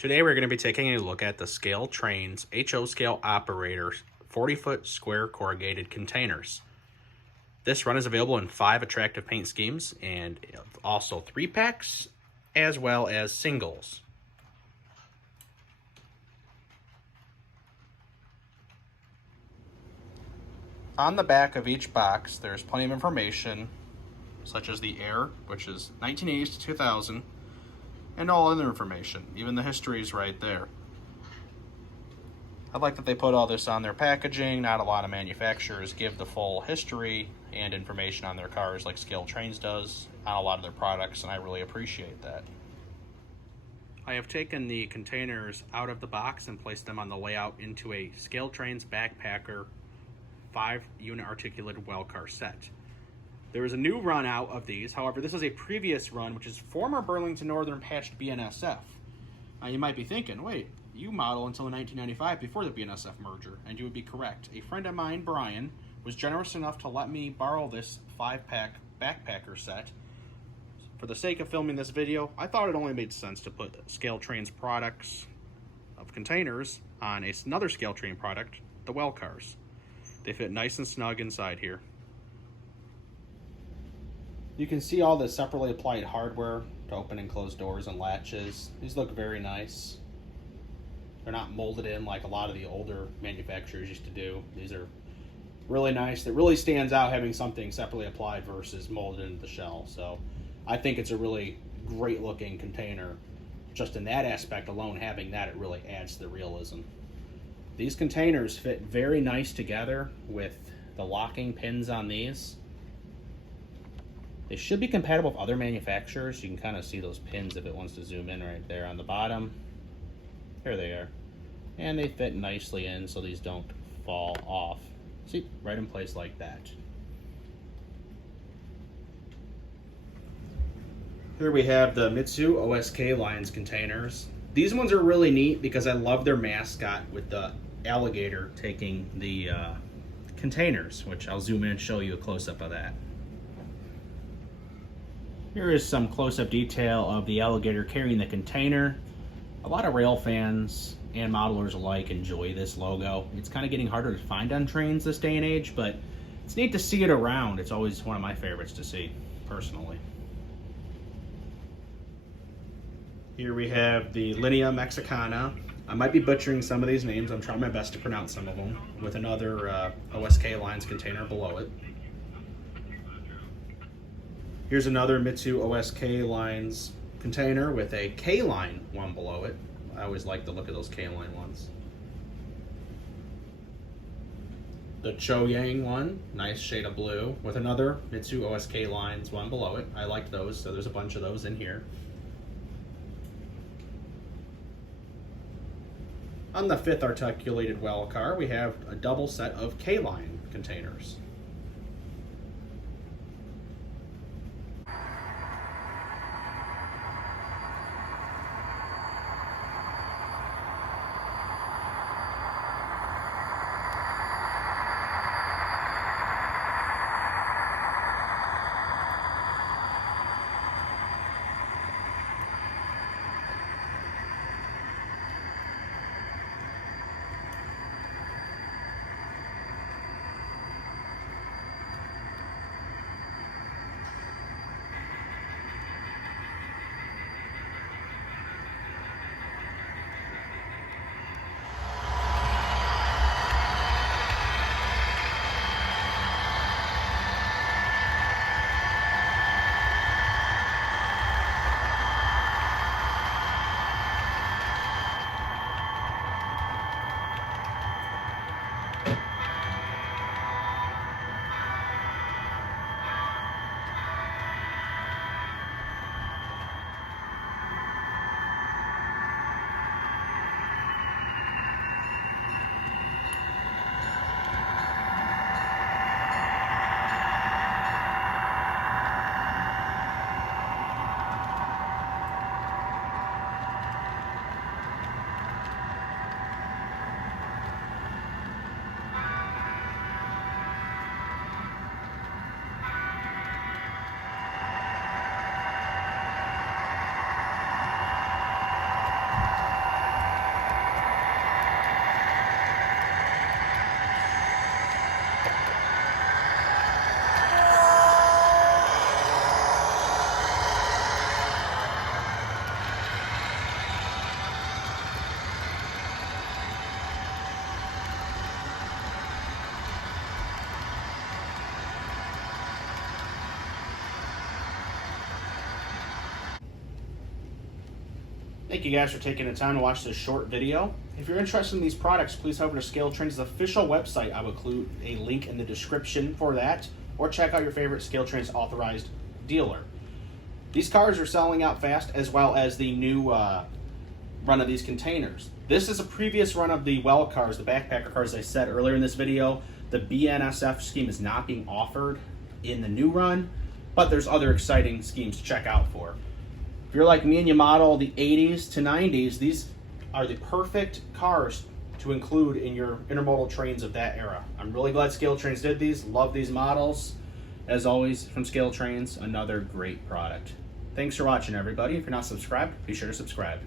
Today we're going to be taking a look at the ScaleTrains HO scale operator 40-foot square corrugated containers. This run is available in 5 attractive paint schemes and also 3-packs as well as singles. On the back of each box there's plenty of information such as the year, which is 1980s to 2000, and all other information. Even the history is right there. I like that they put all this on their packaging. Not a lot of manufacturers give the full history and information on their cars like ScaleTrains does on a lot of their products, and I really appreciate that. I have taken the containers out of the box and placed them on the layout into a ScaleTrains Backpacker 5-unit articulated well car set. There is a new run out of these. However, this is a previous run, which is former Burlington Northern patched BNSF. Now you might be thinking, wait, you model until 1995 before the BNSF merger, and you would be correct. A friend of mine, Brian, was generous enough to let me borrow this 5-pack backpacker set. For the sake of filming this video, I thought it only made sense to put ScaleTrains products of containers on another ScaleTrain product, the well cars. They fit nice and snug inside here. You can see all the separately applied hardware to open and close doors and latches. These look very nice. They're not molded in like a lot of the older manufacturers used to do. These are really nice. It really stands out having something separately applied versus molded into the shell. So I think it's a really great looking container. Just in that aspect alone, having that, it really adds to the realism. These containers fit very nice together with the locking pins on these. They should be compatible with other manufacturers. You can kind of see those pins if it wants to zoom in right there on the bottom. There they are. And they fit nicely in so these don't fall off. See, right in place like that. Here we have the Mitsu OSK lines containers. These ones are really neat because I love their mascot with the alligator taking the containers, which I'll zoom in and show you a close-up of that. Here is some close-up detail of the alligator carrying the container. A lot of rail fans and modelers alike enjoy this logo. It's kind of getting harder to find on trains this day and age, but it's neat to see it around. It's always one of my favorites to see, personally. Here we have the Linea Mexicana. I might be butchering some of these names. I'm trying my best to pronounce some of them, with another OSK lines container below it. Here's another Mitsu OSK lines container with a K-line one below it. I always like the look of those K-line ones. The Cho-Yang one, nice shade of blue, with another Mitsu OSK lines one below it. I like those, so there's a bunch of those in here. On the 5th articulated well car, we have a double set of K-line containers. Thank you guys for taking the time to watch this short video. If you're interested in these products, please head over to ScaleTrains' official website. I will include a link in the description for that, or check out your favorite ScaleTrains authorized dealer. These cars are selling out fast, as well as the new run of these containers. This is a previous run of the well cars, the backpacker cars I said earlier in this video. The BNSF scheme is not being offered in the new run, but there's other exciting schemes to check out for. If you're like me and you model the 80s to 90s, these are the perfect cars to include in your intermodal trains of that era. I'm really glad ScaleTrains did these. Love these models. As always, from ScaleTrains, another great product. Thanks for watching, everybody. If you're not subscribed, be sure to subscribe.